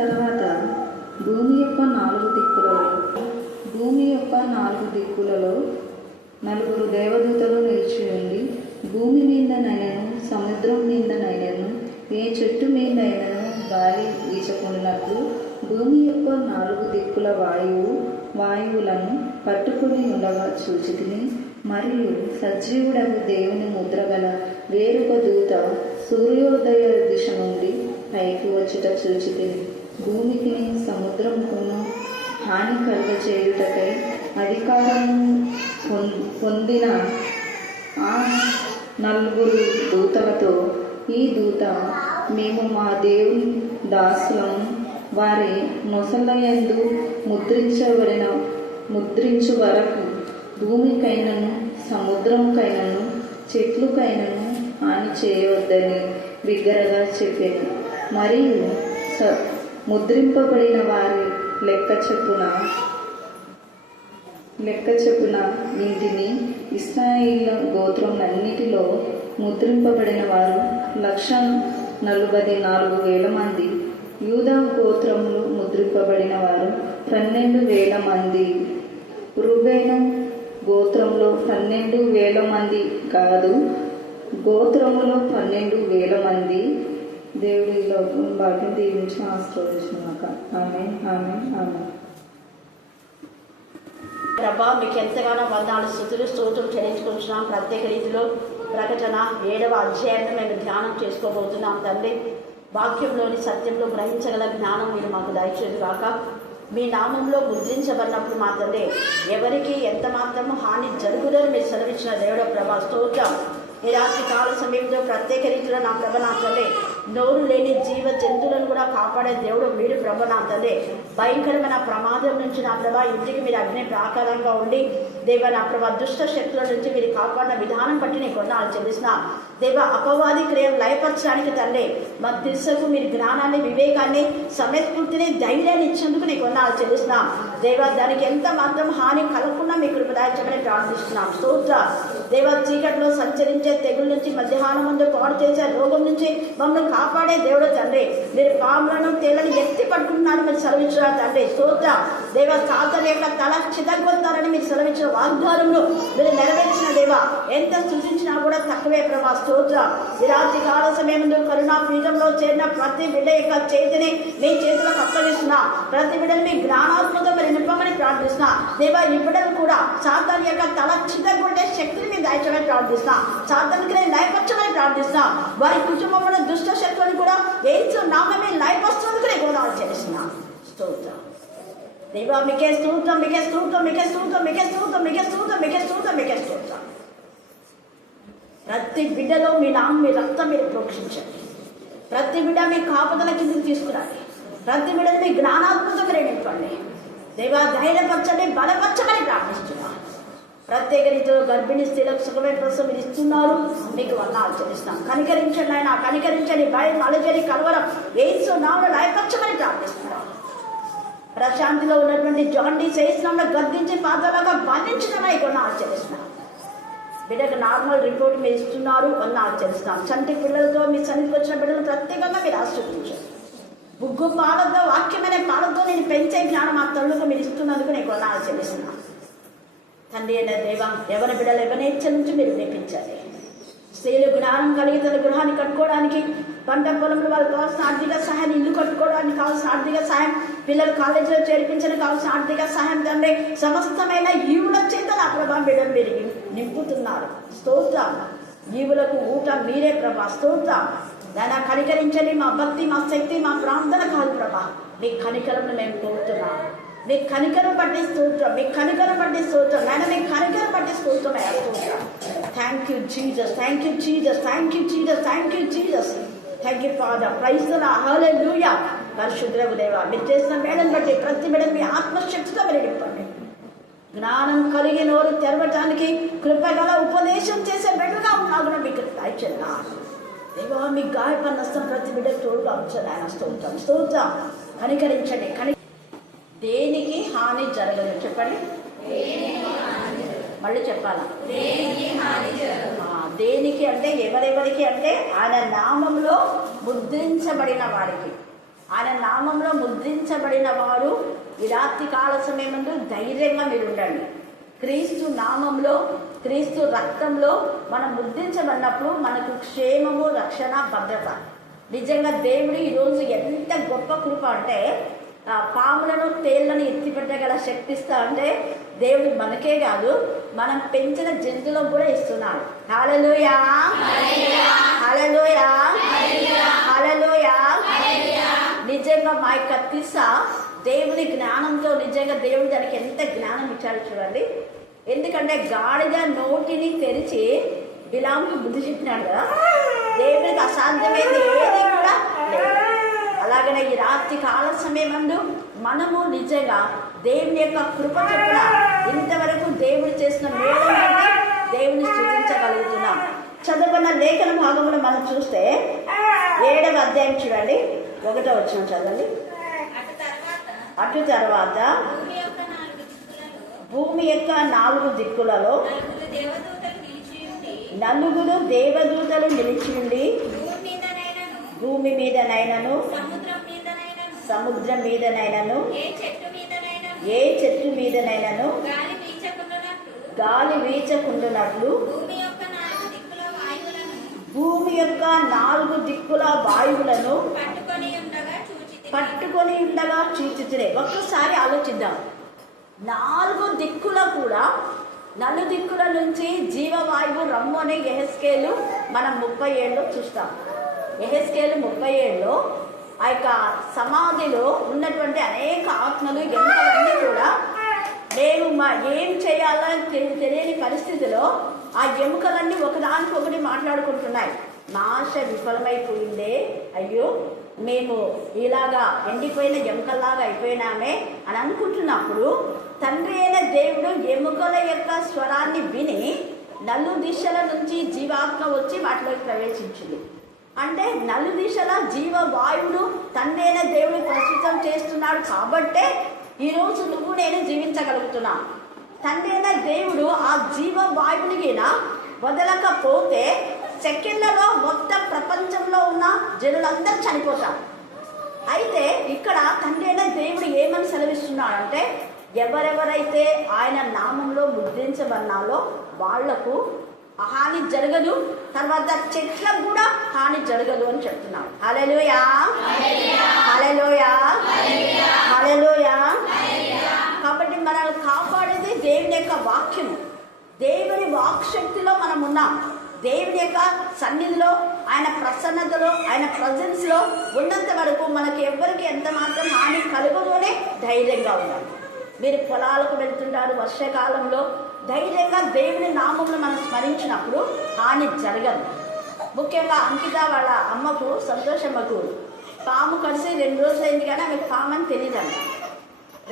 తర్వాత భూమి యొక్క నాలుగు దిక్కులలో నలుగురు దేవదూతలు నిలిచి ఉండి, భూమి మీదనైనను సముద్రం మీదనైనను ఏ చెట్టు మీదైనను గాలి వీచకున్నట్లు భూమి యొక్క నాలుగు దిక్కుల వాయువులను పట్టుకుని ఉండగా చూచితిని. మరియు సజీవుడగు దేవుని ముద్ర గల వేరొక దూత సూర్యోదయ దిశ నుండి పైకి వచ్చుట చూచితిని. భూమికి సముద్రముకును హాని కలుగచేయుటకై అధికారము పొందిన ఆ నలుగురు దూతలతో, ఈ దూత మేము మా దేవుని దాసులము, వారి నొసలయందు ముద్రించు వరకు భూమికైనను సముద్రముకైనను చెట్లుకైనను హాని చేయవద్దని బిగ్గరగా చెప్పాను. మరియు ముద్రింపబడిన వారి లెక్క చెప్పున వీటిని ఇశ్రాయేలు గోత్రములన్నిటిలో ముద్రింపబడిన వారు 144,000 మంది. యూదా గోత్రములు ముద్రింపబడిన వారు 12,000 మంది. రూబేను గోత్రంలో 12,000 మంది కాదు, గోత్రములో 12,000 మంది. దేవుడిలో భాగ్యం దీవించి ఆశీర్వదించుగాక. ఆమేన్, ఆమేన్, ఆమేన్. ప్రభా, మీకు ఎంతగానో వందనాలు స్తుతులు స్తోత్రం చెల్లించుకుంటున్నాం. ప్రత్యేక రీతిలో ప్రకటన 7వ అధ్యాయాన్ని మేము ధ్యానం చేసుకోబోతున్నాం. తండ్రి, వాక్యంలోని సత్యంలో గ్రహించగల జ్ఞానం మీరు మాకు దయచేదుగాక. మీ నామంలో ముద్రించబడినప్పుడు మా తండ్రి ఎవరికి ఎంత మాత్రము హాని జరుగుదని మీరు సెలవిచ్చిన దేవుడ ప్రభా స్తోత్రం. ఈ రాత్రి కాల సమయంలో ప్రత్యేక రీతిలో నా ప్రభ నా తండ్రి నోరు లేని జీవ జంతువులను కూడా కాపాడే దేవుడు మీరు ప్రభ నా తండ్రి. భయంకరమైన ప్రమాదం నుంచి నా ప్రభ ఇంటికి మీరు అగ్ని ప్రాకారంగా ఉండి దేవ నా ప్రభ దుష్ట శక్తుల నుంచి మీరు కాపాడిన విధానం బట్టి నేను కొన్నాళ్ళు చెల్లిసిన దేవ అపవాది క్రియను లయపరచడానికి తండ్రి మా దిశకు మీరు జ్ఞానాన్ని వివేకాన్ని సమయస్ఫూర్తిని ధైర్యాన్ని ఇచ్చేందుకు నీకు కొన్నాళ్ళు చెల్లిసిన దేవ దానికి ఎంత మాత్రం హాని కలగకుండా మీ కృపదాయించమని ప్రార్థిస్తున్నాం. స్తోత్ర దేవ చీకట్లో సంచరించే తెగుల నుంచి మధ్యాహ్నం ముందు పాడు చేసే రోగం నుంచి మమ్మల్ని కాపాడే దేవుడు తండ్రి. మీరు పాములను తేలని ఎత్తి పట్టుకుంటున్నారని మీరు సెలవిచ్చారు తండ్రి. స్తోత్ర దేవ సాతాను యొక్క తల చితగొడతారని మీరు సెలవిచ్చిన వాగ్దానంలో మీరు నెరవేర్చిన దేవ ఎంత సృష్టించినా కూడా తక్కువే ప్రభా. స్తోత్ర ఈ రాత్రి కాల సమయం కరుణా పీఠంలో చేరిన ప్రతి బిడ్డ యొక్క చేతిని మీ చేతులకు అప్పగిస్తున్నా. ప్రతి బిడ్డలు మీ జ్ఞానాత్మకం మీరు నింపమని ప్రార్థిస్తున్నా దేవ. ఈ బిడ్డలు కూడా సాతాను యొక్క తల చితగొట్టే శక్తిని మీరు దయచమని ప్రార్థిస్తున్నా. సాతానికి నేను లయపరచమని ప్రార్థిస్తున్నా. వారి కుటుంబంలో దుష్ట శక్తులను కూడా యేసు నామమే లయపరచడానికి నేను కూడా చేస్తున్నా. స్తోత్రం దేవా, మీకే స్తోత్రం, మీకే స్తోత్రం, మీకే స్తోత్రం, మీకే స్తోత్రం, మీకే స్తోత్రం, మీకే స్తోత్రం, మీకే స్తోత్రం. ప్రతి బిడ్డలో మీ నామం మీ రక్తం మీరు ప్రోక్షించండి. ప్రతి బిడ్డ మీ కాపుదల కిందకి తీసుకురండి. ప్రతి బిడ్డని మీ జ్ఞానాత్మకత మీరు నింపండి దేవా. ధైర్యపరచండి, బలపరచమని ప్రార్థిస్తున్నా. ప్రత్యేక రీతిలో గర్భిణీ స్త్రీలకు సుఖమైన ప్రసవం మీరు ఇస్తున్నారు. మీకు వందనాలు చెల్లిస్తాం. కనికరించండి ఆయన, కనికరించండి. భయం అలజడి కలవరం యేసు నామములో లయపరచమని ప్రార్థిస్తున్నాం. ప్రశాంతిలో ఉన్నటువంటి జాండీస్ యేసునామములో గద్దించి పాదాలుగా బంధించడమని వందనాలు చెల్లిస్తున్నాం. బిడ్డకు నార్మల్ రిపోర్ట్ మీరు ఇస్తున్నారు, వందనాలు చెల్లిస్తాం. చంటి పిల్లలతో మీ సన్నిధికి వచ్చిన బిడ్డలు ప్రత్యేకంగా మీరు ఆశీర్వదించండి. బుగ్గు పాలతో వాక్యమైన పాలతో నేను పెంచే జ్ఞానం ఆ తల్లుకు మీరు ఇస్తున్నందుకు నేను వందనాలు చెల్లిస్తున్నాను. తండ్రి అయిన దేవ, ఎవరి బిడ్డలు ఎవరినేచ్చ నుంచి మీరు వేపించాలి. స్త్రీలు జ్ఞానం కలిగి తన గృహాన్ని కట్టుకోవడానికి, పంట పొలంలో వాళ్ళకి కావాల్సిన ఆర్థిక సహాయం, ఇల్లు కట్టుకోవడానికి కావాల్సిన ఆర్థిక సహాయం, పిల్లలు కాలేజీలో చేర్పించడానికి కావాల్సిన ఆర్థిక సహాయం తండ్రి సమస్తమైన ఈవుల చేత నా ప్రభా బిడ్డలు మీరు నింపుతున్నారు. స్తోత్రం. ఈవులకు ఊట మీరే ప్రభా. స్తోత్రం. దాన్ని కనికరించండి. మా భక్తి, మా శక్తి, మా ప్రార్థన కాదు ప్రభా. మీ కనికరంను మేము కోరుతున్నాం. మీ కనికరం బట్టి స్తోత్రం, మీ కనికరం బట్టి స్తోత్రం నాయన, మీ కనికరం బట్టి స్తోత్రం అయ్యా. స్తోత్రం. Thank you Jesus, thank you Jesus, thank you Jesus, thank you Jesus, thank you father. Praise the Lord, hallelujah. పరిశుద్ధుడగు దేవా, మీరు చేసిన మేడను బట్టి ప్రతి మేడను మీ ఆత్మశక్తితో మీరు నింపండి. జ్ఞానం కలిగి నోరు తెరవటానికి కృపగల ఉపదేశం చేసే బిడ్డగా ఉన్నాను. మీకు దయచేయండి దేవా. మీ గాయపడిన ప్రతి బిడ్డ తోడుగా ఉంచండి ఆయన. స్తోత్రం, స్తోత్రం. కనికరించండి. దేనికి హాని జరగదు చెప్పండి. మళ్ళీ చెప్పాలా? దేనికి అంటే ఎవరెవరికి అంటే ఆయన నామంలో ముద్రించబడిన వారికి. ఆయన నామంలో ముద్రించబడిన వారు ఈ రాత్రి కాల సమయమందు ధైర్యంగా మీరు ఉండండి. క్రీస్తు నామంలో, క్రీస్తు రక్తంలో మనం ముద్రించబడినప్పుడు మనకు క్షేమము, రక్షణ, భద్రత. నిజంగా దేవుడు ఈరోజు ఎంత గొప్ప కృప అంటే, పాములను, తేళ్లను ఎత్తిపెట్టగల శక్తి ఇస్తా అంటే దేవుడు మనకే కాదు, మనం పెంచిన జంతువులకు కూడా ఇస్తున్నాడు. హల్లెలూయా, హల్లెలూయా, హల్లెలూయా. నిజంగా మా యొక్క తిస దేవుని జ్ఞానంతో, నిజంగా దేవుడు దానికి ఎంత జ్ఞానం ఇచ్చాడు చూడండి. ఎందుకంటే గాడిద నోటిని తెరిచి బిలాముకు బుద్ధి చెప్పినాడు కదా, దేవుడికి అసాధ్యమైంది ఏది కూడా లేదు. అలాగనే ఈ రాత్రి కాల సమయమందు మనము నిజంగా దేవుని యొక్క కృప చొప్పున ఇంతవరకు దేవుడు చేసిన మేలు దేవుని స్తుతించగలుగుతున్నాం. చదువుకున్న లేఖన భాగంలో మనం చూస్తే 7వ అధ్యాయం చూడండి, 1వ వచనం చదవండి. అటు తర్వాత భూమి యొక్క 4 దిక్కులలో నలుగురు దేవదూతలు నిలిచి ఉండి భూమి మీదనైనను, సముద్రం మీదనైనను, ఏ చెట్టు మీదనైనను గాలి వీచకుండునట్లు భూమి యొక్క 4 దిక్కుల వాయువులను పట్టుకొని ఉండగా చూచితిరే. ఒక్కసారి ఆలోచిద్దాం. 4 దిక్కుల కూడా, 4 దిక్కుల నుంచి జీవవాయువు రమ్ము అనే యెహెజ్కేలు మనం 37లో చూస్తాం. యెహెజ్కేలు 37లో ఆ యొక్క సమాధిలో ఉన్నటువంటి అనేక ఆత్మలు, ఎముకలన్నీ కూడా నేను ఏం చేయాలో తెలియని పరిస్థితిలో ఆ ఎముకలన్నీ ఒకదానికొకటి మాట్లాడుకుంటున్నాయి. మా ఆశ విఫలమైపోయిందే, అయ్యో మేము ఇలాగా ఎండిపోయిన ఎముకల్లాగా అయిపోయినామే అని అనుకుంటున్నప్పుడు తండ్రి అయిన దేవుడు ఎముకల యొక్క స్వరాన్ని విని 4 దిశల నుంచి జీవాత్మ వచ్చి వాటిలోకి ప్రవేశించింది. అంటే 4 దిశల జీవ వాయువుడు తండ్రి అయిన దేవుడు ప్రస్తుతం చేస్తున్నాడు కాబట్టే ఈరోజు నువ్వు నేను జీవించగలుగుతున్నా. తండ్రి అయిన దేవుడు ఆ జీవ వాయువుని వదలకపోతే సెకండ్లలో మొత్తం ప్రపంచంలో ఉన్న జనులందరూ చనిపోతారు. అయితే ఇక్కడ తండ్రి అయిన దేవుడు ఏమని సెలవిస్తున్నాడంటే, ఎవరెవరైతే ఆయన నామంలో ముద్రించబడినాలో వాళ్లకు హాని జరగదు, తర్వాత చెట్లకు కూడా హాని జరగదు అని చెప్తున్నాడు. హల్లెలూయా, హల్లెలూయా, హల్లెలూయా. కాబట్టి మనల్ని కాపాడేది దేవుని యొక్క వాక్యము. దేవుని వాక్శక్తిలో మనం ఉన్నాం. దేవుని యొక్క సన్నిధిలో, ఆయన ప్రసన్నతలో, ఆయన ప్రజెన్స్లో ఉన్నంత వరకు మనకి ఎవ్వరికి ఎంత మాత్రం హాని కలుగదు అనే ధైర్యంగా ఉన్నాం. మీరు పొలాలకు వెళ్తుంటారు వర్షాకాలంలో, ధైర్యంగా దేవుని నామంలో మనం స్మరించినప్పుడు హాని జరగదు. ముఖ్యంగా అంకిత వాళ్ళ అమ్మకు, సంతోషమ్మకు పాము కలిసి 2 రోజులు అయింది కానీ ఆమెకు పాము అని తెలియదంట.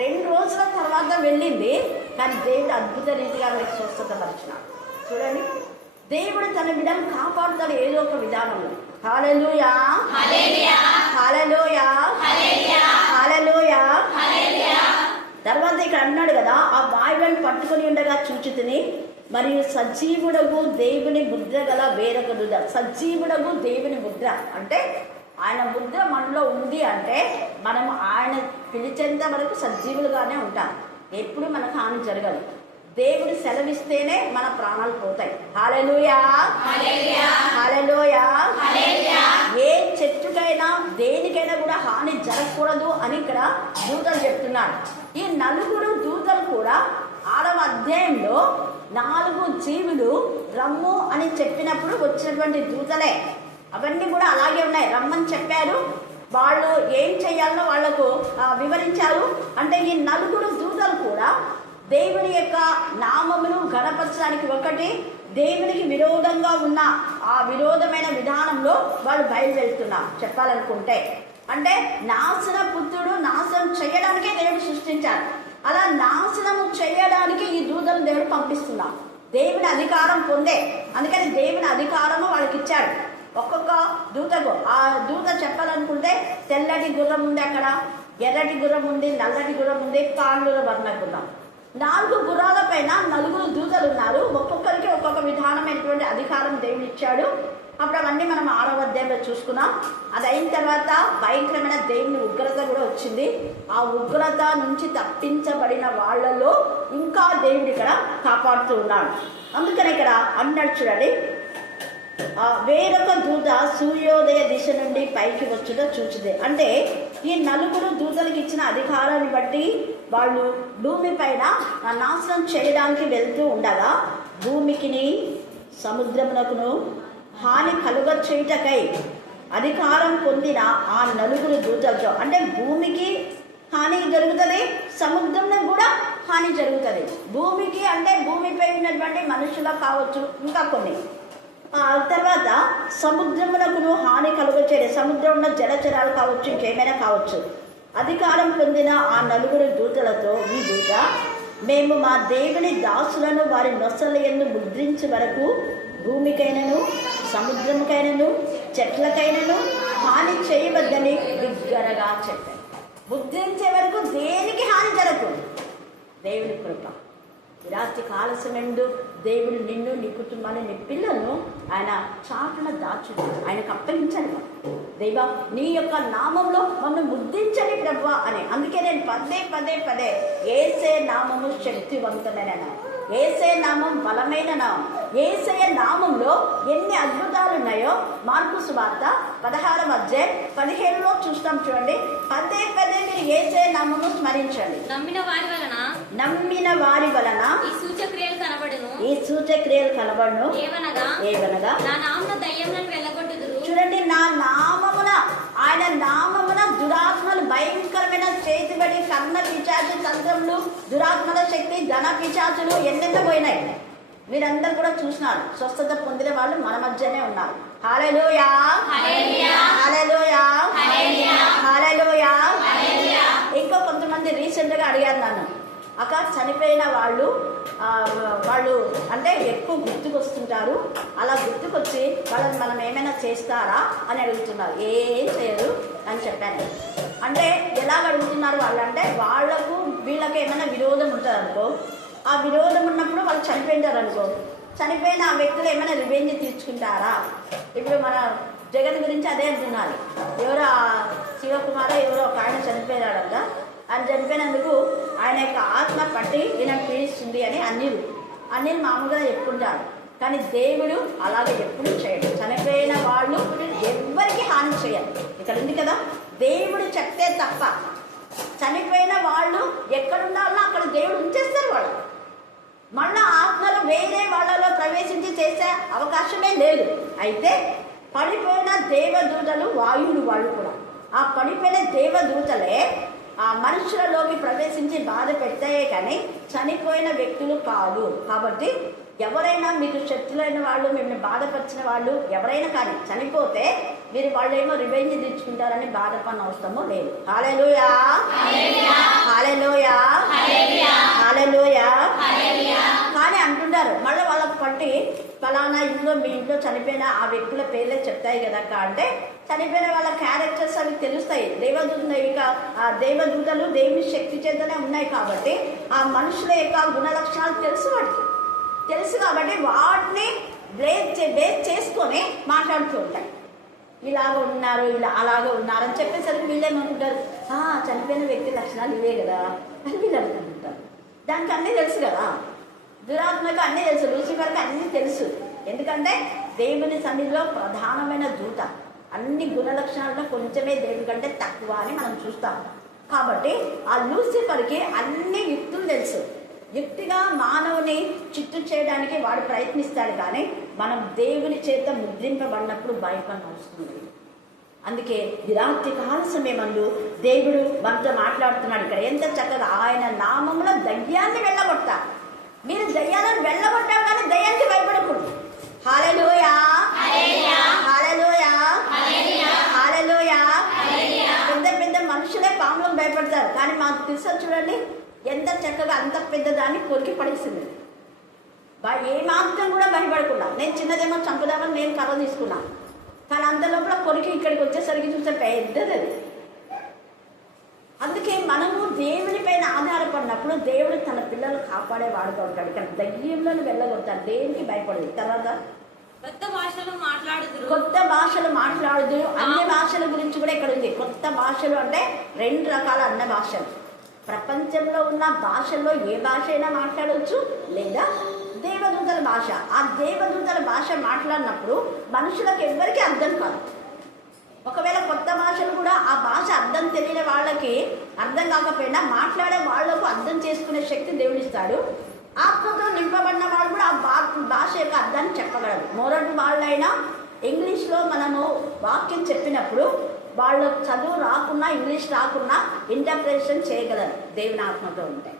2 రోజుల తర్వాత వెళ్ళింది, కానీ దేవుడు అద్భుత రీతిగా ఆమెకు స్వస్థత పరిచినాడు. చూడండి, దేవుడు తన బిడ్డను కాపాడుతాడు ఏదో ఒక విధానంలో. హల్లెలూయా, హల్లెలూయా, హల్లెలూయా. తర్వాత ఇక్కడ అన్నాడు కదా, ఆ వాయువులను పట్టుకొని ఉండగా చూచితిని, మరియు సజీవుడగు దేవుని ముద్ర గల వేరొక దూత. సజీవుడగు దేవుని ముద్ర అంటే ఆయన ముద్ర మనలో ఉంది అంటే మనం ఆయన పిలిచేంత వరకు సజీవులుగానే ఉంటాం. ఎప్పుడు మనకు హాని జరగదు. దేవుడు సెలవిస్తేనే మన ప్రాణాలు పోతాయి. హల్లెలూయా, హల్లెలూయా. ఏ చెట్టుకైనా దేనికైనా కూడా హాని జరగకూడదు అని ఇక్కడ దూతలు చెప్తున్నారు. ఈ 4 దూతలు కూడా 6వ అధ్యాయంలో 4 జీవులు రమ్ము అని చెప్పినప్పుడు వచ్చినటువంటి దూతలే. అవన్నీ కూడా అలాగే ఉన్నాయి. రమ్మని చెప్పారు, వాళ్ళు ఏం చేయాలో వాళ్లకు వివరించారు. అంటే ఈ 4 దూతలు కూడా దేవుని యొక్క నామమును గణపరచడానికి, ఒకటి దేవునికి విరోధంగా ఉన్న ఆ విరోధమైన విధానంలో వాళ్ళు బయలుదేరుతున్నారు. చెప్పాలనుకుంటే అంటే నాశన పుత్రుడు నాశనం చేయడానికే దేవుడు సృష్టించారు. అలా నాశనము చేయడానికి ఈ దూతను దేవుడు పంపిస్తున్నాం. దేవుని అధికారం పొందే, అందుకని దేవుని అధికారము వాళ్ళకి ఇచ్చాడు. ఒక్కొక్క దూతకు ఆ దూత చెప్పాలనుకుంటే తెల్లటి గుర్రం ఉంది, అక్కడ ఎర్రటి గుర్రం ఉంది, నల్లటి గుర్రం ఉంది, పాండుర వర్ణ గుర్రం. 4 గుర్రాల పైన 4 దూతలు ఉన్నారు. ఒక్కొక్కరికి ఒక్కొక్క విధానమైనటువంటి అధికారం దేవుడు ఇచ్చాడు. అప్పుడు అవన్నీ మనం 6వ అధ్యాయంలో చూసుకున్నాం. అది అయిన తర్వాత భయంకరమైన దేవుని ఉగ్రత కూడా వచ్చింది. ఆ ఉగ్రత నుంచి తప్పించబడిన వాళ్ళలో ఇంకా దేవుడు ఇక్కడ కాపాడుతూ ఉన్నాడు. అందుకని ఇక్కడ అన్నాడు చూడండి, వేరొక దూత సూర్యోదయ దిశ నుండి పైకి వచ్చుట చూచిదే. అంటే ఈ నలుగురు దూతలకు ఇచ్చిన అధికారాన్ని బట్టి వాళ్ళు భూమి పైన నాశనం చేయడానికి వెళ్తూ ఉండగా భూమికిని సముద్రమునకును హాని కలుగ చేయుటకై అధికారం పొందిన ఆ నలుగురు దూతలతో, అంటే భూమికి హాని జరుగుతుంది, సముద్రంలో కూడా హాని జరుగుతుంది. భూమికి అంటే భూమిపై ఉన్నటువంటి మనుషులకు కావచ్చు, ఇంకా కొన్ని. తర్వాత సముద్రమునకును హాని కలుగచేయడం, సముద్రంలో జలచరాలు కావచ్చు, ఇంకేమైనా కావచ్చు. అధికారం పొందిన ఆ నలుగురు దూతలతో ఈ దూత, మేము మా దేవుని దాసులను వారి నొసలయందు ముద్రించే వరకు భూమికైనను సముద్రముకైనను చెట్లకైనను హాని చేయవద్దని బిగ్గరగా చెప్పారు. ముద్రించే వరకు దేనికి హాని జరగదు. దేవుని కృప. ఈ రాత్రి కాలసమెందు దేవుడు నిన్ను, నీ కుటుంబాన్ని, నీ పిల్లలను ఆయన చాటున దాచుడు, ఆయనకు అప్పగించండి. దేవా, నీ యొక్క నామంలో మమ్మల్ని ముద్రించండి ప్రభువా అని. అందుకే నేను పదే యేసే నామము శక్తివంతమైన, యేసే నామం బలమైన నామం. యేసయ్య నామంలో ఎన్ని అద్భుతాలు ఉన్నాయో మార్కు సువార్త 16వ అధ్యాయం 17లో చూస్తాం చూడండి. పదే మీరు యేసే నామము స్మరించండి. నమ్మిన వారి వలన ఈ సూచక్రియలు కనబడును. ఏవనగా నా నామమున దయ్యములను వెళ్ళగొట్టుదురు. చూడండి, నా నామమున, ఆయన నామమున దురాత్మలు, భయంకరమైన చేతిబడి, కర్ణ పిశాచు తంత్రములు, దురాత్మల శక్తి, ధన పిశాచులు ఎన్నెన్నో పోయినాయి. మీరందరూ కూడా చూసినారు. స్వస్థత పొందిన వాళ్ళు మన మధ్యనే ఉన్నారు. హల్లెలూయా, హల్లెలూయా, హల్లెలూయా. ఇంకా కొంతమంది రీసెంట్గా అడిగారు నన్ను, అక్క చనిపోయిన వాళ్ళు అంటే ఎక్కువ గుర్తుకొస్తుంటారు, అలా గుర్తుకొచ్చి వాళ్ళని మనం ఏమైనా చేస్తారా అని అడుగుతున్నారు. ఏం చేయరు అని చెప్పాను. అంటే ఎలాగ అడుగుతున్నారు వాళ్ళు అంటే, వాళ్లకు వీళ్ళకి ఏమైనా విరోధం ఉంటుంది అనుకో, ఆ విరోధం ఉన్నప్పుడు వాళ్ళు చనిపోయింటారు అనుకో, చనిపోయిన ఆ వ్యక్తులు ఏమైనా రివెంజ్ తీర్చుకుంటారా? ఇప్పుడు మన జగన్ గురించి అదే అంటున్నారు. ఎవరో శివకుమార ఎవరో ఒక ఆయన చనిపోయాడంట. ఆయన చనిపోయినందుకు ఆయన యొక్క ఆత్మ పట్టి ఈయన పీడిస్తుంది అని అన్నిలు మామూలుగా చెప్పుకుంటారు. కానీ దేవుడు అలాగే ఎప్పుడు చేయడు. చనిపోయిన వాళ్ళు ఎవ్వరికి హాని చేయాలి. ఇక్కడ ఉంది కదా, దేవుడు చెప్తే తప్ప చనిపోయిన వాళ్ళు ఎక్కడుండాలో అక్కడ దేవుడు ఉంచేస్తారు. వాళ్ళు మళ్ళా ఆత్మలు వేరే వాళ్ళలో ప్రవేశించి చేసే అవకాశమే లేదు. అయితే పడిపోయిన దేవదూతలు వాయువులు వాళ్ళు కూడా, ఆ పడిపోయిన దేవదూతలే ఆ మనుషులలోకి ప్రవేశించి బాధ పెడతాయే కానీ చనిపోయిన వ్యక్తులు కాదు. కాబట్టి ఎవరైనా మీకు శత్రులైన వాళ్ళు, మిమ్మల్ని బాధపరిచిన వాళ్ళు ఎవరైనా కానీ చనిపోతే మీరు వాళ్ళేమో రివెంజ్ తెచ్చుకుంటారని బాధపడిన అవసరమో లేదు. హల్లెలూయా, హల్లెలూయా, హల్లెలూయా. కానీ అంటుంటారు మళ్ళీ వాళ్ళకి పట్టి, ఫలానా ఇంట్లో మీ ఇంట్లో చనిపోయిన ఆ వ్యక్తుల పేర్లే చెప్తాయి కదక్క అంటే, చనిపోయిన వాళ్ళ క్యారెక్టర్స్ అవి తెలుస్తాయి. దేవదూతలు దేవుని శక్తి చేతనే ఉన్నాయి కాబట్టి ఆ మనుషుల యొక్క గుణలక్షణాలు తెలుసు కాబట్టి వాటిని బేస్ చేసుకొని మాట్లాడుతూ ఉంటాయి. ఇలాగ ఉన్నారు, ఇలా అలాగే ఉన్నారని చెప్పేసరికి వీళ్ళేమనుకుంటారు, చనిపోయిన వ్యక్తి లక్షణాలు ఇవే కదా అని వీళ్ళు అనుకుంటారు. దానికి అన్నీ తెలుసు కదా, దురాత్మకు అన్నీ తెలుసు, లూసిఫర్కి అన్నీ తెలుసు. ఎందుకంటే దేవుని సన్నిధిలో ప్రధానమైన దూత. అన్ని గుణలక్షణాల్లో కొంచెమే దేవుని కంటే తక్కువ అని మనం చూస్తాం. కాబట్టి ఆ లూసిఫర్కి అన్ని యుక్తులు తెలుసు. యుక్తిగా మానవుని చిత్తు చేయడానికి వాడు ప్రయత్నిస్తాడు. కానీ మనం దేవుని చేత ముద్రింపబడినప్పుడు భయపడిన అవసరం లేదు. అందుకే విరాత్రి కాల సమయమందు దేవుడు మనతో మాట్లాడుతున్నాడు. ఇక్కడ ఎంత చక్కగా ఆయన నామములో దయ్యాన్ని వెళ్ళగొట్టా. మీరు దయ్యాలను వెళ్ళగొట్టారు కానీ దయ్యానికి భయపడకూడదు. హల్లెలూయా, హల్లెలూయా, హల్లెలూయా. పెద్ద మనుషులే పాములకు భయపడతారు. కానీ మాకు తెలుసా చూడండి, ఎంత చక్కగా అంత పెద్దదాన్ని కొరికి పడేసింది. ఏమాత్రం కూడా భయపడకుండా, నేను చిన్నదేమో చంపుదామని నేను కర్ర తీసుకున్నా, కానీ అంత లోపల కొరికి ఇక్కడికి వచ్చేసరికి చూస్తే పెద్దది అది. అందుకే మనము దేవుని పైన ఆధారపడినప్పుడు దేవుడు తన పిల్లలు కాపాడేవాడుగా ఉంటాడు. కానీ దయ్యంలో వెళ్ళగొడతాడు, దేనికి భయపడదు. తర్వాత కొత్త భాషలు మాట్లాడుదురు. కొత్త భాషలు మాట్లాడుదురు. అన్ని భాషల గురించి కూడా ఇక్కడ ఉంది. కొత్త భాషలు అంటే 2 రకాల అన్న భాషలు. ప్రపంచంలో ఉన్న భాషల్లో ఏ భాష అయినా మాట్లాడవచ్చు, లేదా దేవదూతల భాష. ఆ దేవదూతల భాష మాట్లాడినప్పుడు మనుషులకు ఎవ్వరికీ అర్థం కాదు. ఒకవేళ కొత్త భాషలు కూడా ఆ భాష అర్థం తెలియని వాళ్ళకి అర్థం కాకపోయినా మాట్లాడే వాళ్లకు అర్థం చేసుకునే శక్తి దేవుడిస్తాడు. ఆత్మతో నింపబడిన వాళ్ళు కూడా ఆ భాష యొక్క అర్థాన్ని చెప్పగలరు. మొదటి వాళ్ళైనా ఇంగ్లీష్లో మనము వాక్యం చెప్పినప్పుడు వాళ్ళు చదువు రాకున్నా, ఇంగ్లీష్ రాకున్నా ఇంటర్ప్రిటేషన్ చేయగలరు దేవుని ఆత్మతో ఉంటే.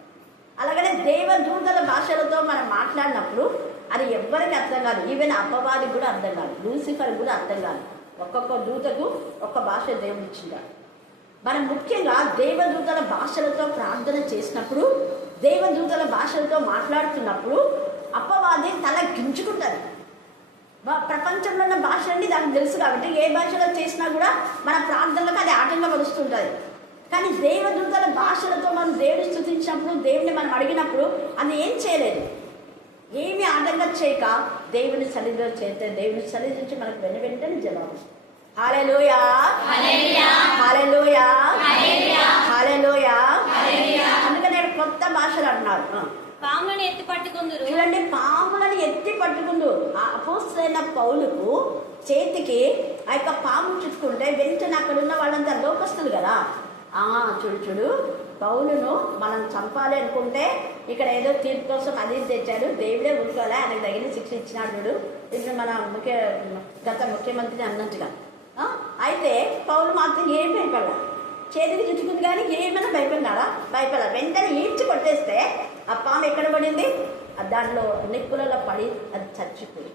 అలాగనే దేవదూతల భాషలతో మనం మాట్లాడినప్పుడు అది ఎవ్వరికి అర్థం కాదు. ఈవెన్ అపవాదికి కూడా అర్థం కాదు, లూసిఫర్ కూడా అర్థం కాదు. ఒక్కొక్క దూతకు ఒక్క భాష దేవుడు ఇచ్చింటాడు. మనం ముఖ్యంగా దేవదూతల భాషలతో ప్రార్థన చేసినప్పుడు, దేవదూతల భాషలతో మాట్లాడుతున్నప్పుడు అపవాది తల గించుకుంటుంది. ప్రపంచంలో ఉన్న భాషలన్నీ దానికి తెలుసు కాబట్టి ఏ భాషలో చేసినా కూడా మన ప్రార్థనలకు అది ఆటంగా పడుస్తుంటుంది. కానీ దేవదూతల భాషలతో మనం దేవుని స్తుతించినప్పుడు, దేవుని మనం అడిగినప్పుడు అది ఏం చేయలేదు, ఏమి ఆటంకం చేయక దేవుని సన్నిధిలో చేస్తే దేవుని సన్నిధి నుంచి మనకు వెంటనే జవాబు. హల్లెలూయా, హల్లెలూయా, హల్లెలూయా. అందుకనే కొత్త భాషలు అన్నారు. పాములను ఎత్తి పట్టుకుందురు. చూడండి, పాములను ఎత్తి పట్టుకుందు. ఆ అపోస్తలుడైన పౌలుకు చేతికి ఆ యొక్క పాము చుట్టుకుంటే వెంటనే అక్కడ ఉన్న వాళ్ళంతా లోకస్తులు కదా. చూడు పౌలును మనం చంపాలి అనుకుంటే ఇక్కడ ఏదో తీర్పు కోసం అది తెచ్చాడు, దేవుడే ఊరుకోలే, ఆయనకు తగిన శిక్ష ఇచ్చినాడు. చూడు ఇప్పుడు మన గత ముఖ్యమంత్రిని అన్నట్టుగా. అయితే పౌలు మాత్రం ఏం భయపడాల, చేతికి చుట్టుకుంది కానీ ఏమైనా భయపడినాడా? భయపడాల. వెంటనే ఈడ్చి కొట్టేస్తే ఆ పాము ఎక్కడ పడింది? దాంట్లో నిప్పులలో పడి అది చచ్చిపోయి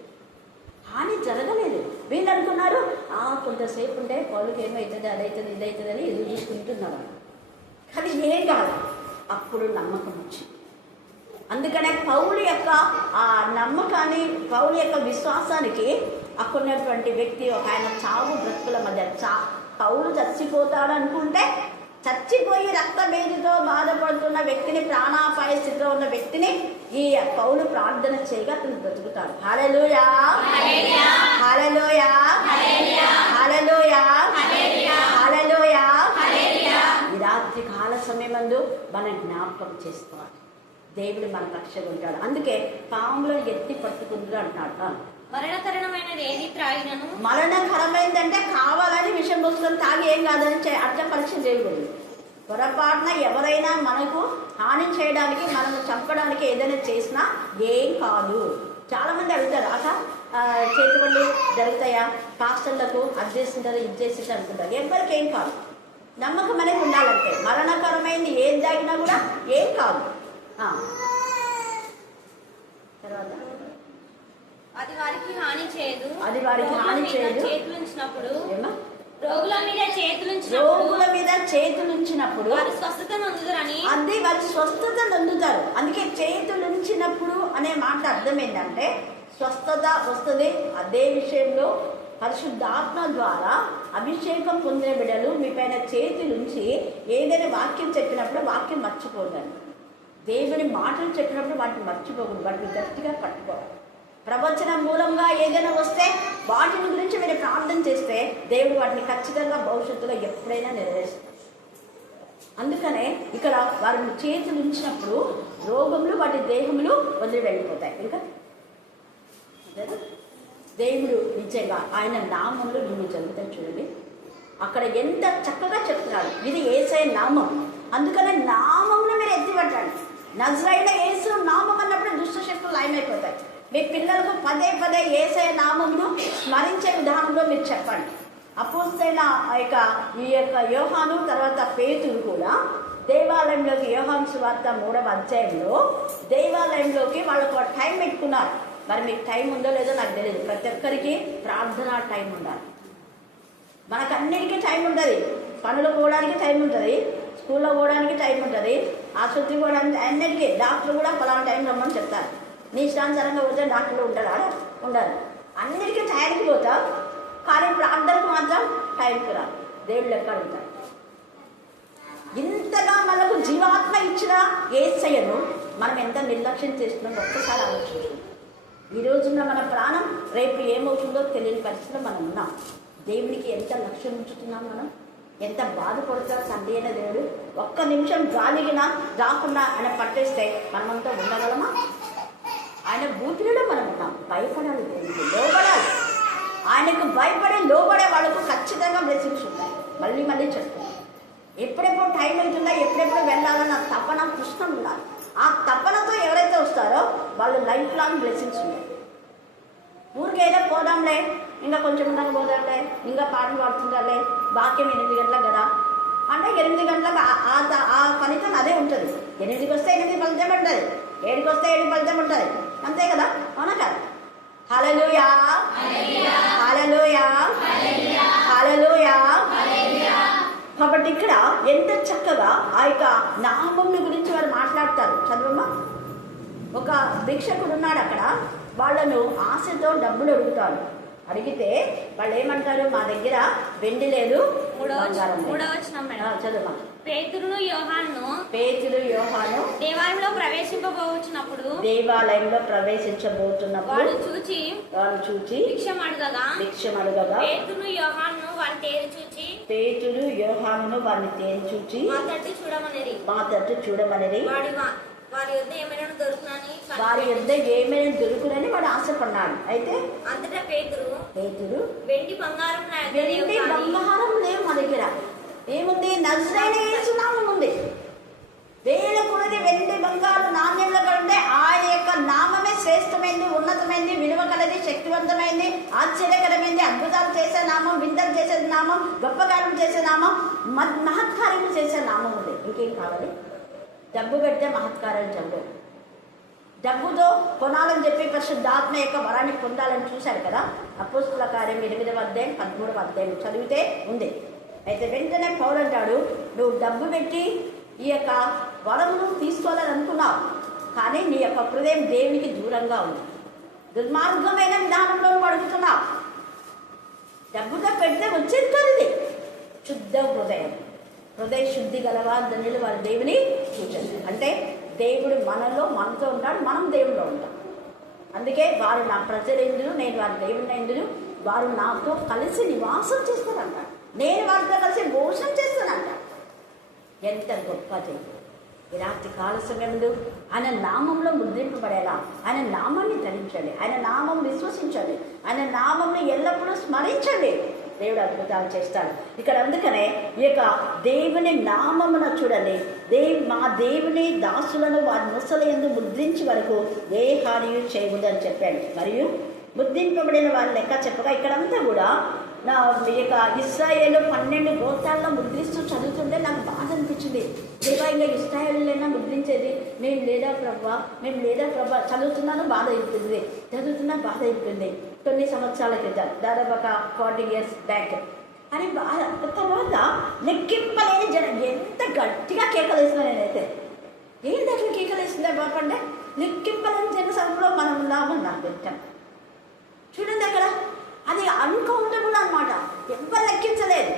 హాని జరగలేదు. వీళ్ళు అనుకున్నారు కొంతసేపు ఉంటే పౌలుకి ఏమవుతుంది, అదవుతుంది, ఇదవుతుంది అని ఎదురు చూసుకుంటున్నారు. కానీ ఏం కాదు. అప్పుడు నమ్మకం వచ్చింది. అందుకనే పౌలు యొక్క ఆ నమ్మకాన్ని, పౌలు యొక్క విశ్వాసానికి అక్కడున్నటువంటి వ్యక్తి ఒక ఆయన చావు బ్రతుకుల మధ్య పౌలు చచ్చిపోతాడు అనుకుంటే చచ్చిపోయి రక్తభేదితో బాధపడుతున్న వ్యక్తిని, ప్రాణాపాయ స్థితిలో ఉన్న వ్యక్తిని ఈ పౌలు ప్రార్థన చేయగా అతను బ్రతుకుతాడు. హల్లెలూయా, హల్లెలూయా, హల్లెలూయా, హల్లెలూయా. ఈ రాత్రి కాల సమయమందు మనం జ్ఞాపకం చేసుకోవాలి, దేవుడు మన పక్షంగా ఉంటాడు. అందుకే పాములను ఎత్తి పట్టుకుందరు అంటాడు. మరణకరమైనది ఏది త్రాగినను, మరణకరమైందంటే కావాలని విషయం పోసుకొని తాగి ఏం కాదని అర్థం పరీక్ష చేయకూడదు. పొరపాటున ఎవరైనా మనకు హాని చేయడానికి, మనము చంపడానికి ఏదైనా చేసినా ఏం కాదు. చాలా మంది అడుగుతారు, చేతిబడులు జరుగుతాయా, పాస్టర్లకు అది చేస్తుంటారు, ఇది చేస్తుంటారు అనుకుంటారు. ఎవరికి ఏం కాదు. నమ్మకం అనేది ఉండాలంటే మరణకరమైంది ఏం తాగినా కూడా ఏం కాదు. తర్వాత అది వారికి హాని చేయదు. అది వారికి హాని చేయదు. చేతులుంచినప్పుడు, రోగుల మీద చేతులుంచినప్పుడు స్వస్థత నొందుతారని, అది వారి స్వస్థత నొందుతారు. అందుకే చేతులుంచినప్పుడు అనే మాట అర్థం ఏంటంటే స్వస్థత వస్తుంది. అదే విషయంలో పరిశుద్ధాత్మ ద్వారా అభిషేకం పొందిన బిడ్డలు మీ పైన చేతులుంచి ఏదైనా వాక్యం చెప్పినప్పుడు వాక్యం మర్చిపోదండి. దేవుని మాటలు చెప్పినప్పుడు వాటిని మర్చిపోకూడదు, వాటిని గట్టిగా పట్టుకోవాలి. ప్రవచనం మూలంగా ఏదైనా వస్తే వాటిని గురించి మీరు ప్రార్థన చేస్తే దేవుడు వాటిని ఖచ్చితంగా భవిష్యత్తులో ఎప్పుడైనా నెరవేరుస్తారు. అందుకనే ఇక్కడ వారిని చేతులు ఉంచినప్పుడు రోగములు వాటి దేహములు వదిలి వెళ్ళిపోతాయి. ఇంకా దేవుడు నిజంగా ఆయన నామములు నిన్ను జరుగుతాయి. చూడండి అక్కడ ఎంత చక్కగా చెప్తున్నాడు, ఇది యేసయ్య నామం. అందుకనే నామమును మీరు ఎత్తిపట్టండి. నజరైన యేసు నామం అన్నప్పుడు దుష్ట శక్తులు లయమైపోతాయి. మీ పిల్లలకు పదే పదే యేసయ్య నామమును స్మరించే విధానంలో మీరు చెప్పండి. అపోస్తలుడైన ఈ యొక్క యోహాను తర్వాత పేతురు కూడా దేవాలయంలోకి, యోహాను సువార్త 3వ అధ్యాయంలో దేవాలయంలోకి వాళ్ళకు టైం పెట్టుకున్నారు. మరి మీకు టైం ఉందో లేదో నాకు తెలియదు. ప్రతి ఒక్కరికి ప్రార్థనా టైం ఉండాలి. మనకన్నిటికీ టైం ఉంటుంది. పనులు పోవడానికి టైం ఉంటుంది, స్కూల్లో పోవడానికి టైం ఉంటుంది, ఆసుపత్రికి పోవడానికి, అన్నిటికీ. డాక్టర్ కూడా పలానా టైం రమ్మని చెప్తారు. నీ ఇష్టానుసారంగా పోతే డాక్టర్లు ఉంటారా? ఉండరు. అన్నిటికీ టైంకి పోతాం, కానీ ప్రార్థనకు మాత్రం టైంకి రాదు. దేవుళ్ళు ఎక్కడ ఉంటారు? ఇంతగా మనకు జీవాత్మ ఇచ్చిన యేసయ్యను మనం ఎంత నిర్లక్ష్యం చేస్తున్నాం ఒక్కసారి ఆలోచించు. ఈ రోజున్న మన ప్రాణం రేపు ఏమవుతుందో తెలియని పరిస్థితిలో మనం ఉన్నాం. దేవునికి ఎంత లక్ష్యం ఉంచుతున్నాం, మనం ఎంత బాధపడుతాడు తండ్రి అయిన దేవుడు. ఒక్క నిమిషం గాలిగినా రాకుండా ఆయన పట్టేస్తే మనమంతా ఉండగలమా? ఆయన బూతులలో మనం ఉన్నాం. భయపడాలి, దేవునికి లోబడాలి. ఆయనకు భయపడి లోబడే వాళ్ళకు ఖచ్చితంగా బ్లెస్సింగ్స్ ఉంటాయి. మళ్ళీ మళ్ళీ చెప్తాను, ఎప్పుడెప్పుడు టైం అవుతుందా, ఎప్పుడెప్పుడు వెళ్ళాలన్న తపన కృష్ణ ఉండాలి. ఆ తపనతో ఎవరైతే వస్తారో వాళ్ళు లైఫ్ లాంగ్ బ్లెస్సింగ్స్ ఉన్నాయి. ఊరికైనా పోదాంలే, ఇంకా కొంచెం ఉన్నాక పోదాంలే, ఇంకా పాటలు పాడుతుంటారులే, వాక్యం 8 గంటలకు కదా అంటే 8 గంటలకు ఆ ఫలితం అదే ఉంటుంది. 8కి వస్తే 8 ఫలితం ఉంటుంది, 7కి వస్తే 7 ఫలితం ఉంటుంది, అంతే కదా, అవునా కదా? హల్లెలూయా, హల్లెలూయా, హల్లెలూయా. కాబట్టి ఇక్కడ ఎంత చక్కగా ఆ యొక్క నామం గురించి వారు మాట్లాడతారు. చదవమ్మా. ఒక భిక్షకుడు ఉన్నాడు అక్కడ. వాళ్ళను ఆశతో డబ్బులు అడుగుతాడు. అడిగితే వాళ్ళు ఏమంటారు, మా దగ్గర వెండి లేదు, చదువు. పేతురు యోహాను దేవాలయంలో ప్రవేశించబోతున్నప్పుడు వాడు చూచి భిక్షం అడగగా పేతురు యోహాను వారిని తేరి చూచి మా తట్టు చూడమనేది. వారి యొద్ద ఏమైనా దొరుకునని వాడు ఆశపడ్డాడు. అయితే అంతటా పేతురు వెండి బంగారం లేవు మా దగ్గర, ఏముంది, నజరేయుడైన యేసు నామం ఉంది. వేల కొలది వెండి బంగారు నాణ్యంలో కంటే ఆయన యొక్క నామమే శ్రేష్టమైంది, ఉన్నతమైంది, విలువ కలది, శక్తివంతమైంది, ఆశ్చర్యకరమైంది, అద్భుతాలు చేసే నామం, వింతలు చేసే నామం, గొప్ప కార్యం చేసే నామం, మహత్కార్యం చేసే నామం ఉంది. ఇంకేం కావాలి? డబ్బు పెడితే మహత్కార్యం జరగదు. డబ్బుతో కొనాలని చెప్పి పరిశుద్ధాత్మ యొక్క వరాన్ని పొందాలని చూశాడు కదా. అపోస్తుల కార్యం 8వ అధ్యాయం 13వ అధ్యాయం చదివితే ఉంది. అయితే వెంటనే పౌలు అంటాడు, నువ్వు డబ్బు పెట్టి ఈ యొక్క వరమును తీసుకోవాలని అనుకున్నావు, కానీ నీ యొక్క హృదయం దేవునికి దూరంగా ఉంది. దుర్మార్గమైన విధానంలో నువ్వు అడుగుతున్నావు. డబ్బుతో పెడితే వచ్చేది శుద్ధ హృదయ శుద్ధి గలవా ధన్యులు వారి దేవుని చూచండి. అంటే దేవుడు మనతో ఉంటాడు, మనం దేవుడిలో ఉంటాం. అందుకే వారు నా ప్రజలెందును, నేను వారి దేవుని ఎందును, వారు నాతో కలిసి నివాసం చేస్తారంట, నేను వారితో కలిసి భోజనం చేస్తానంట. ఎంత గొప్ప దేవుడు! ఈ రాత్రి కాల సమయంలో ఆయన నామంలో ముద్రింపబడేలా ఆయన నామాన్ని ధరించండి, ఆయన నామం విశ్వసించండి, ఆయన నామంని ఎల్లప్పుడూ స్మరించండి. దేవుడు అద్భుతాలు చేస్తాడు. ఇక్కడ అందుకనే ఈ యొక్క దేవుని నామమున చూడండి, మా దేవుని దాసులను వారి ముసల యందు ముద్రించి వరకు ఏ హానియు చేయకూడదని చెప్పాడు. మరియు ముద్రింపబడిన వారి లెక్క చెప్పగా ఇక్కడంతా కూడా నా యొక్క ఇశ్రాయేలు 12 గోత్రాల్లో ముద్రిస్తూ చదువుతుంటే నాకు బాధ అనిపించింది. దేవా, ఇంకా ఇశ్రాయేలులైనా ముద్రించేది, మేము లేదా ప్రభా చదువుతున్నాను, బాధ అయిపోయింది, కొన్ని సంవత్సరాల క్రితం, దాదాపు ఒక 40 years బ్యాక్. అని బాధ. తర్వాత లెక్కింపలేని జనం ఎంత గట్టిగా కేకలేస్తున్నా. నేనైతే ఏంటి అట్లా కేకలేస్తుందా బాబు అంటే, లెక్కింపలేని జనసంఖ్యలో మనం ఉన్నామని నాకు పెట్టాం. చూడండి అక్కడ, అది అన్కౌంటబుల్ అనమాట, ఎవ్వరు లెక్కించలేదు.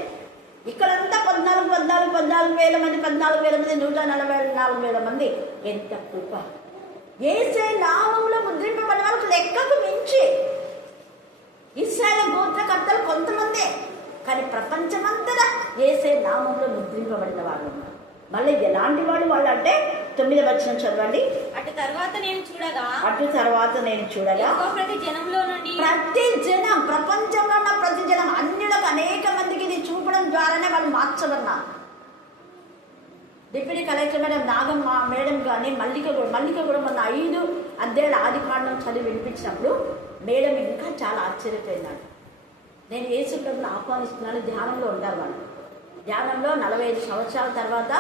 ఇక్కడంతా 14,000 మంది, 144,000 మంది. ఎంత కృప! యేసే నామములో ముద్రింపబడిన వాళ్ళకి లెక్కకు మించి ఇశ్రాయేలు గోత్రకర్తలు కొంతమందే, కానీ ప్రపంచమంతటా యేసే నామంలో ముద్రింపబడిన వాళ్ళు ఉన్నారు. మళ్ళీ ఎలాంటి వాళ్ళు అంటే 9వ వచనం చదవండి. అటు తర్వాత నేను చూడగా ప్రతి జనం, ప్రపంచంలో ఉన్న ప్రతి జనం, అన్యులకు అనేక మందికి ఇది చూపడం ద్వారానే వాళ్ళు మార్చబడినారు. డిప్యూటీ కలెక్టర్ మేడం కానీ మల్లిక కూడా మొన్న 5 అధ్యాయుల ఆదికాండం చదివి వినిపించినప్పుడు మేడం ఇంకా చాలా ఆశ్చర్యపోయినాడు. నేను యేసు ప్రభువుని ఆహ్వానిస్తున్నాను, ధ్యానంలో ఉంటారు వాళ్ళు. ధ్యానంలో 45 సంవత్సరాల తర్వాత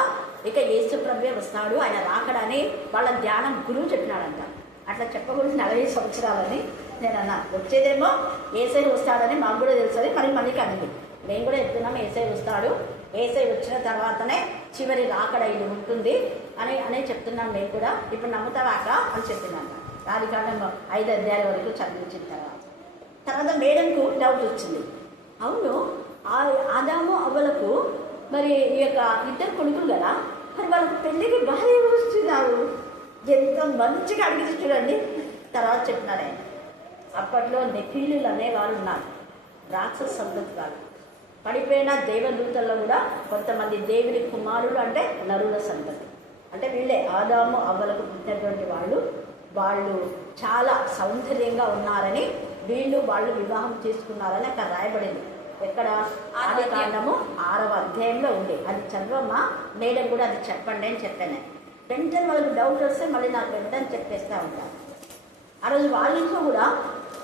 ఇక యేసు ప్రభువే వస్తాడు, ఆయన రాకడని వాళ్ళ ధ్యానం గురువు చెప్పినాడంట. అట్లా చెప్పకూడదు 40 సంవత్సరాలని. నేను అన్నా, వచ్చేదేమో యేసై వస్తాడని మాకు కూడా తెలుస్తుంది, మరి మళ్ళీ అనింది. మేము కూడా చెప్తున్నాము, యేసై వస్తాడు, యేసై వచ్చిన తర్వాతనే చివరి రాకడ ఇది ఉంటుంది అని చెప్తున్నాం. మేము కూడా ఇప్పుడు నమ్ముతావాక అని చెప్పినాక ఆదికాండం 5 అధ్యాయాల వరకు చదివించిన తర్వాత మేడంకు డౌట్ వచ్చింది. అవును, ఆదాము అవ్వలకు మరి ఈ యొక్క 2 కొడుకులు కదా, మరి వాళ్ళకి పెళ్ళికి భార్య వస్తున్నారు, ఎంత మంచిగా అడిగింది చూడండి. తర్వాత చెప్పినారే, అప్పట్లో నెఫీలులు అనేవారు ఉన్నారు, రాక్షస సంతతి వాళ్ళు. పడిపోయిన దేవదూతల్లో కూడా కొంతమంది దేవుని కుమారులు అంటే నరుల సంతతి, అంటే వీళ్ళే ఆదాము అవ్వలకు పుట్టినటువంటి వాళ్ళు చాలా సౌందర్యంగా ఉన్నారని, వాళ్ళు వివాహం చేసుకున్నారని అక్కడ రాయబడింది. ఎక్కడ? ఆదికాండము 6వ అధ్యాయంలో ఉంది. అది చదవమ్మా, మేడం కూడా అది చెప్పండి అని చెప్పాను. వెంటనే వాళ్ళకి డౌట్ వస్తే మళ్ళీ నాకు వెంటనే చెప్పేస్తూ ఉంటాను. ఆ రోజు వాళ్ళ ఇంట్లో కూడా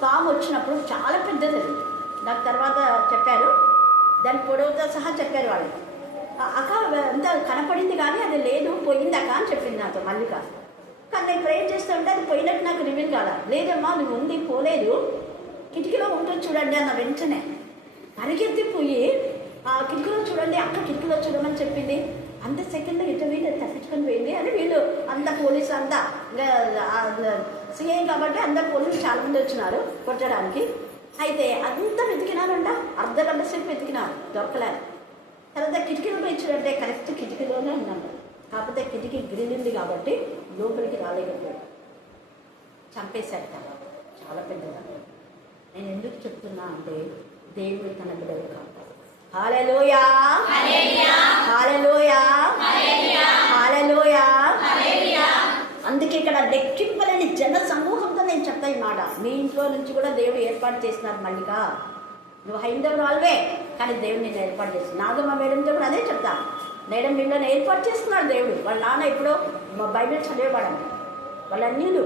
పాము వచ్చినప్పుడు చాలా పెద్దది, నాకు తర్వాత చెప్పారు, దాని పొడవుతో సహా చెప్పారు వాళ్ళు. అక్క అంత కనపడింది కానీ అది లేదు, పోయింది అక్క అని చెప్పింది నాతో మల్లిక. కానీ నేను ప్రేర్ చేస్తూ ఉంటే అది పోయినట్టు నాకు రివీల్ కాదా. లేదమ్మా నువ్వు ఉంది, పోలేదు, కిటికీలో ఉంటుంది చూడండి అన్న. వెంటనే పరిగెత్తిపోయి ఆ కిటికీలో చూడండి అక్క, కిటికీలో చూడమని చెప్పింది. అంత సెకండ్లో ఇటు వీళ్ళు తప్పించుకొని పోయింది అని వీళ్ళు అంత పోలీసు అంతా సిఐ కాబట్టి అందరు పోలీసులు చాలా మంది వచ్చినారు కొట్టడానికి. అయితే అంతా వెతికినారంట, అర్ధగంట సేపు వెతికినారు, దొరకలేదు. తర్వాత కిటికీలో పోయి చూడంటే కరెక్ట్ కిటికీలోనే ఉన్నాను. కాకపోతే కిటికీ గ్రిల్ ఉంది కాబట్టి లోపలికి రాలేకపోయాడు, చంపేశాడు కదా. చాలా పెద్దగా. నేను ఎందుకు చెప్తున్నా అంటే దేవుడు తన బిడ్డలు కాపాడు. హల్లెలూయా, హల్లెలూయా, హల్లెలూయా. అందుకే ఇక్కడ లెక్కింపలేని జన సమూహంతో నేను చెప్తా ఈ మాట. మీ ఇంట్లో నుంచి కూడా దేవుడు ఏర్పాటు చేసినారు. మల్లిక నువ్వు హైందవులు వాళ్ళవే, కానీ దేవుడు నేను ఏర్పాటు చేస్తున్నాను. నాగమ్మ మేడంతో కూడా అదే చెప్తా. మేడం వీళ్ళని ఏర్పాటు చేసుకున్నాడు దేవుడు. వాళ్ళ నాన్న ఎప్పుడో బైబిల్ చదివేవాడండి, వాళ్ళ అన్యులు.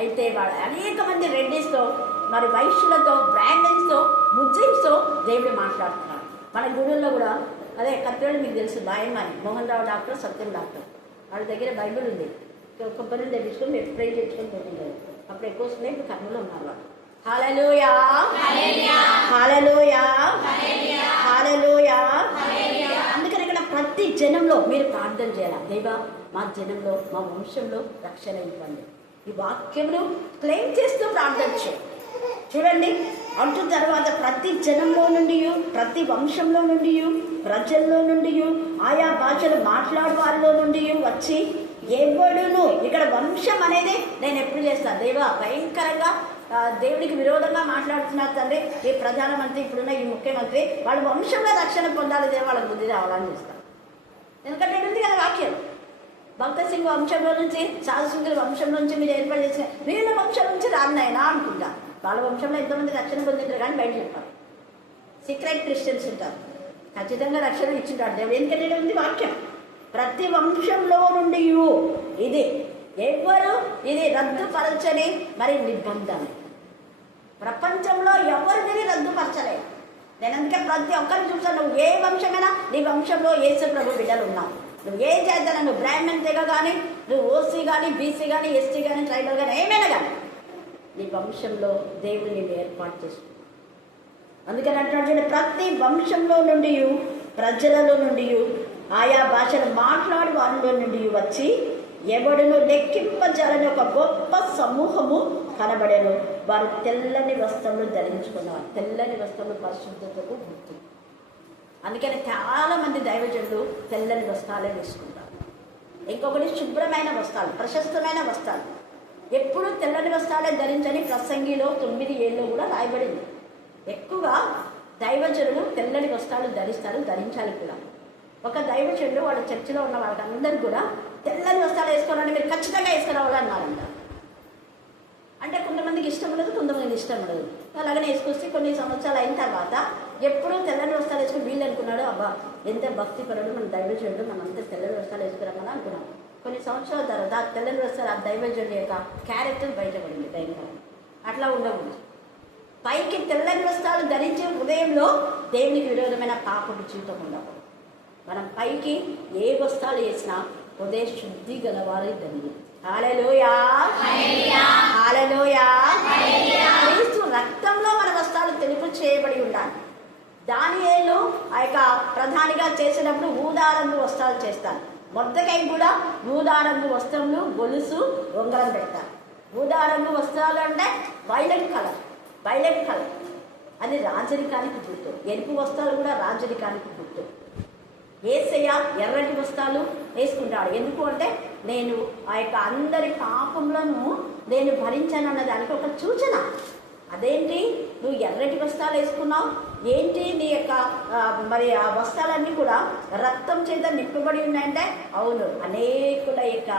అయితే వాళ్ళు అనేక మంది రెడ్డిస్తో, మరి వైశ్యులతో, బ్రాహ్మణ్స్తో, ముస్లిమ్స్తో దేవుడు మాట్లాడుతున్నాడు. మన గుడుల్లో కూడా అదే కత్తిరేడు మీకు తెలుసు, బాయమ్మాయి మోహన్ రావు డాక్టర్, సత్యం డాక్టర్, వాళ్ళ దగ్గర బైబిల్ ఉంది. కొబ్బరిని తెప్పించుకొని మీరు ప్రే చేసుకొని పోతుంటారు. అప్పుడు ఎక్కువ వస్తున్నాయి, ఇప్పుడు కర్నూలు ఉన్నారు వాళ్ళు. హల్లెలూయా, హల్లెలూయా, హల్లెలూయా. అందుకని ఇక్కడ ప్రతి జనంలో మీరు ప్రార్థన చేయాలి. దేవా మా జనంలో, మా వంశంలో రక్షణ ఇవ్వండి. ఈ వాక్యములు క్లెయిమ్ చేస్తూ ప్రార్థన చేయండి. చూడండి అంటున్న తర్వాత ప్రతి జనంలో నుండి, ప్రతి వంశంలో నుండి, ప్రజల్లో నుండి, ఆయా భాషలు మాట్లాడే వారిలో నుండి వచ్చి ఎవడును, ఇక్కడ వంశం అనేది నేను ఎప్పుడు చేస్తాను. దేవా భయంకరంగా దేవుడికి విరోధంగా మాట్లాడుతున్నారు తండ్రి. ఈ ప్రధానమంత్రి, ఇప్పుడున్న ఈ ముఖ్యమంత్రి, వాళ్ళ వంశంలో రక్షణ పొందాలి దేవా, వాళ్ళకి బుద్ధి రావాలని చేస్తాను. ఎందుకంటే ఉంది కదా వాక్యం, భక్త సింగ్ వంశంలో నుంచి, సాధు సింగుల వంశంలో నుంచి మీరు ఏర్పాటు చేసిన వీళ్ళ వంశం నుంచి రాన్నాయనా అనుకుంటా. వాళ్ళ వంశంలో ఎంతోమంది రక్షణ పొందింటారు కానీ బయట చెప్పారు. సీక్రెట్ క్రిస్టియన్స్ ఉంటారు, ఖచ్చితంగా రక్షణ ఇచ్చింటాడు దేవుడు. ఎందుకంటే ఉంది వాక్యం. ప్రతి వంశంలో నుండి ఇది ఎవరు, ఇది రద్దుపరచని మరి నిబంధన. ప్రపంచంలో ఎవరిని రద్దుపరచలేదు. నేను అందుకే ప్రతి ఒక్కరిని చూసాను. నువ్వు ఏ వంశమైనా నీ వంశంలో యేసు ప్రభు బిడ్డలు ఉన్నావు. నువ్వు ఏ చేద్దాను, నువ్వు బ్రాహ్మణ్ తెగ కానీ, నువ్వు ఓసీ కానీ, బీసీ కానీ, ఎస్టీ కానీ, ట్రైబల్ కానీ, ఏమైనా కానీ నీ వంశంలో దేవుడు నేను ఏర్పాటు చేసుకున్నాను. అందుకని అంటున్నాడు, ప్రతి వంశంలో నుండి, ప్రజలలో నుండి, ఆయా భాషలు మాట్లాడు వారిలో నుండి వచ్చి ఎవడును లెక్కింపజాలని ఒక గొప్ప సమూహము కనబడేను. వారు తెల్లని వస్త్రములు ధరించుకున్నారు. తెల్లని వస్త్రములు పరిశుద్ధతకు గుర్తు. అందుకని చాలా మంది దైవజనులు తెల్లని వస్త్రాలే వేసుకుంటారు. ఇంకొకటి శుభ్రమైన వస్త్రాలు, ప్రశస్తమైన వస్త్రాలు. ఎప్పుడు తెల్లని వస్త్రాలే ధరించని ప్రసంగిలో 9:7 కూడా రాయబడింది. ఎక్కువగా దైవజనులు తెల్లని వస్త్రాలు ధరిస్తారు, ధరించాలి కూడా. ఒక దైవజనుడు వాళ్ళ చర్చిలో ఉన్న వాళ్ళకి అందరూ కూడా తెల్లని వస్త్రాలు వేసుకోవాలని మీరు ఖచ్చితంగా వేసుకురావాలన్నారంట. అంటే కొంతమందికి ఇష్టం ఉండదు, కొంతమందికి ఇష్టం ఉండదు. అలాగనే వేసుకొస్తే కొన్ని సంవత్సరాలు అయిన తర్వాత ఎప్పుడూ తెల్లని వస్త్రాలు వేసుకుని వీళ్ళు అనుకున్నాడు, అబ్బా ఎంత భక్తిపరుడు మన దైవజనుడు, మనం అంతా తెల్లని వస్త్రాలు వేసుకురామని అనుకున్నాం. కొన్ని సంవత్సరాల తర్వాత తెల్లని వస్త్రాలు ఆ దైవజనుడు యొక్క క్యారెక్టర్ బయటపడింది. దైవం అట్లా ఉండకూడదు. పైకి తెల్లని వస్త్రాలు ధరించే హృదయంలో దేవునికి విరోధమైన పాపపు జీవితం ఉండకూడదు. మనం పైకి ఏ వస్త్రాలు వేసినా హృదయ శుద్ధి గలవారి ధన్యులు. హల్లెలూయా, హల్లెలూయా. క్రీస్తు రక్తంలో మన వస్త్రాలు తెలుపు చేయబడి ఉండాలి. దానియేలు ఆ యొక్క ప్రధానిగా చేసినప్పుడు ఊదారంగు వస్త్రాలు చేస్తారు. మొద్దకై కూడా ఊదారంగు వస్త్రములు, గొలుసు, ఉంగరం పెడతారు. ఊదారంగు వస్త్రాలు అంటే వైలెట్ కలర్, వైలెట్ కలర్ అది రాజరికానికి గుర్తు. ఎరుపు వస్త్రాలు కూడా రాజరికానికి గుర్తు. యేసయ్య ఎర్రటి వస్త్రాలు వేసుకుంటాడు. ఎందుకు అంటే నేను ఆ యొక్క అందరి పాపములను నేను భరించానన్న దానికి ఒక సూచన. అదేంటి నువ్వు ఎర్రటి వస్త్రాలు వేసుకున్నావు ఏంటి? నీ యొక్క మరి ఆ వస్త్రాలన్నీ కూడా రక్తం చేత నింపబడి ఉన్నాయంటే అవును, అనేకుల యొక్క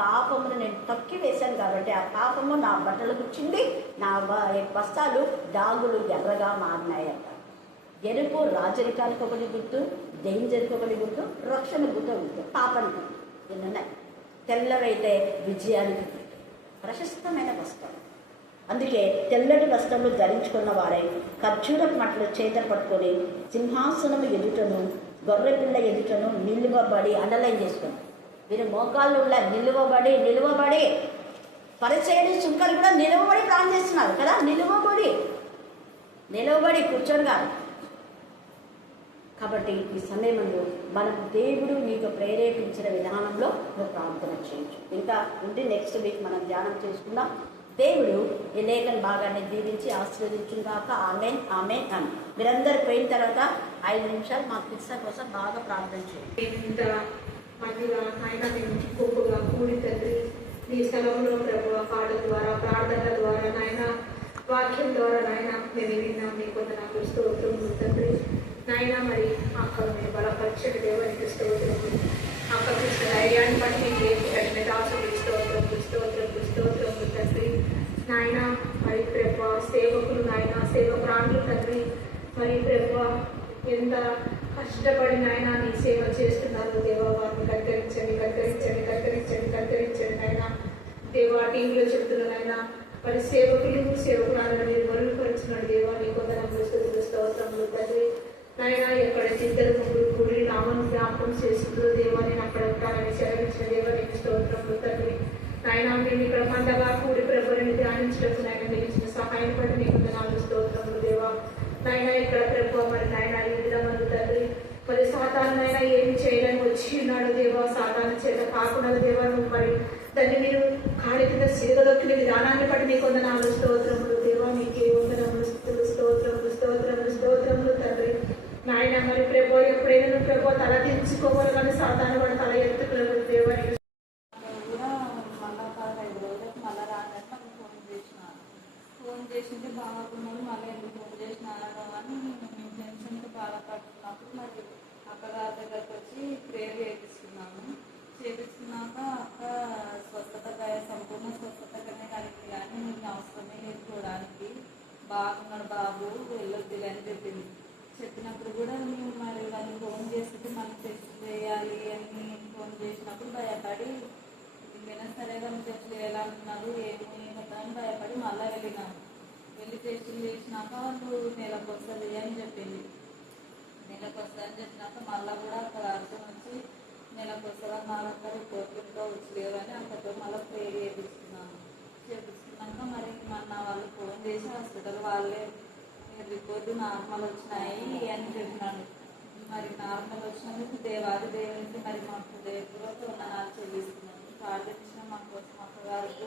పాపమును నేను తొక్కి వేశాను కాబట్టి ఆ పాపము నా బట్టలు గుచ్చింది, నా వస్త్రాలు డాగులు ఎర్రగా మారినాయంట. ఎరుపు రాజరికానికి ఒకటి గుర్తు, డేంజర్కి ఒకటి గుర్తు, రక్షణ గుర్తు, పాపానికి ఎన్నున్నాయి. తెల్లవైతే విజయానికి గుర్తు, ప్రశస్తమైన వస్త్రం. అందుకే తెల్లటి వస్త్రములు ధరించుకున్న వారై ఖర్జూరపు మట్టలు చేత పట్టుకొని సింహాసనము ఎదుటను గొర్రెపిల్ల ఎదుటను నిలువబడి అండర్లైన్ చేసుకుని వీరు మోకాళ్ళు నిలువబడి పరిచయుడు సుంకరు కూడా నిలువబడి ప్రాణం చేస్తున్నారు కదా. నిలువబడి కూర్చొని కాదు. కాబట్టి ఈ సమయంలో మనం దేవుడు నీకు ప్రేరేపించిన విధానంలో నువ్వు ప్రార్థన చేయొచ్చు. ఇంకా ఉండి నెక్స్ట్ వీక్ మనం ధ్యానం చేసుకుందాం. దేవుడు ఈ లేఖన భాగాన్ని దీవించి ఆశీర్వదించుగాక. ఆమేన్ ఆమేన్ అని మీరందరూ పోయిన తర్వాత 5 నిమిషాలు మా పిస్సా కోసం బాగా ప్రార్థన చేయండి. ఇంత మందిగా ఆయన గొప్పగా కూడి తండ్రి నీ స్థలంలో ప్రభు పాటల ద్వారా ప్రార్థనల ద్వారా నాయన వాక్యం ద్వారా నాయన మేము విన్నాం. నీ కొంత నాకు స్తోత్రం తండ్రి నాయన. మరి అక్కడ మీరు బలపరచని దేవునికి స్తోత్రం. అక్కడ ధైర్యాన్ని బట్టి మీకు ఏమి దాసులు స్తోత్రం తండ్రి నాయన. మరి ప్రభు సేవకులు నాయన సేవకురాండ్లు తండ్రి మరి ప్రభు ఎంత కష్టపడి నాయన నీ సేవ చేస్తున్నారు దేవా. వారిని కత్తిరించండి నాయన. దేవా టీవీలో చెప్తున్నారు నాయన. మరి సేవకురాలను మీరు మరుగుపరుచున్నాడు దేవా. నీ కొందరు స్తోత్రములు తండ్రి నాయన. ఎక్కడైతే 2 3 కూడి నామను జ్ఞాపకం చేస్తుందో దేవా నేను అక్కడ ఉంటానని సెలవించిన దేవా నీకు స్తోత్రములు తండ్రి నాయన. మేము ఇక్కడ పండగ కూడి ప్రభుని ధ్యానించడం నాయన మీరు ఇచ్చిన సహాయం పడి నీకు 4 స్తోత్రములు దేవా నాయన. ఇక్కడ ప్రభు మరి నాయన ఈ విధంగా తండ్రి మరి సాతానైనా ఏమి చేయడానికి వచ్చి ఉన్నాడు దేవా. సాతాను చేత కాకుండా దేవా నువ్వు మరి దాన్ని మీరు కాడి కింద సీగదొక్కిన విధానాన్ని బట్టి నీకు 4 స్తోత్రములు దేవా. నీకే స్తోత్రములు తండ్రి నాయన. మరి ప్రభు ఎప్పుడైనా నువ్వు ప్రభు తల దించుకోవాలి కానీ సాతాను వాడు తల ఎత్తుకులేదు దేవా. ఫోన్ చేసింటే బాగున్నాడు, మళ్ళీ ఎందుకు ఫోన్ చేసినారు అని మేము టెన్షన్తో బాధపడుతున్నప్పుడు మరి అక్క గారి దగ్గరకు వచ్చి ప్రేయర్ చేపిస్తున్నాక అక్క సంపూర్ణ స్వస్థతగానే కలిగింది కానీ నీకు అవసరమే లేదు చూడడానికి, బాగున్నాడు బాబు వెళ్ళొద్దులే అని చెప్పినప్పుడు కూడా మేము మరి వాళ్ళు ఫోన్ చేస్తే మళ్ళీ టెస్ట్ చేయాలి అని ఫోన్ చేసినప్పుడు భయపడి ఇంకైనా సరే వాళ్ళు టెస్ట్ చేయాలంటున్నారు ఏమి కదా అని భయపడి మళ్ళీ వెళ్ళి టెస్టులు చేసినాక వాళ్ళు నెలకు వస్తుంది అని చెప్పింది. నెలకు వస్తుందని చెప్పినాక మళ్ళీ కూడా అక్కడ అర్థం వచ్చి నెలకు వస్తుందని మాకు రిపోర్ట్లతో వచ్చలేరు అని అక్కడితో మళ్ళీ ప్రేర్ చేపించుకున్నాక మరి మొన్న వాళ్ళు ఫోన్ చేసి హాస్పిటల్ వాళ్ళే రిపోర్టు నార్మల్ వచ్చినాయి అని చెప్పినాడు. మరి నార్మల్ వచ్చినందుకు దేవునికి మరి మాకు దేవుడితో వందనాలు చెల్లిస్తున్నాను. ప్రార్థించిన మా కోసం అక్కగారికి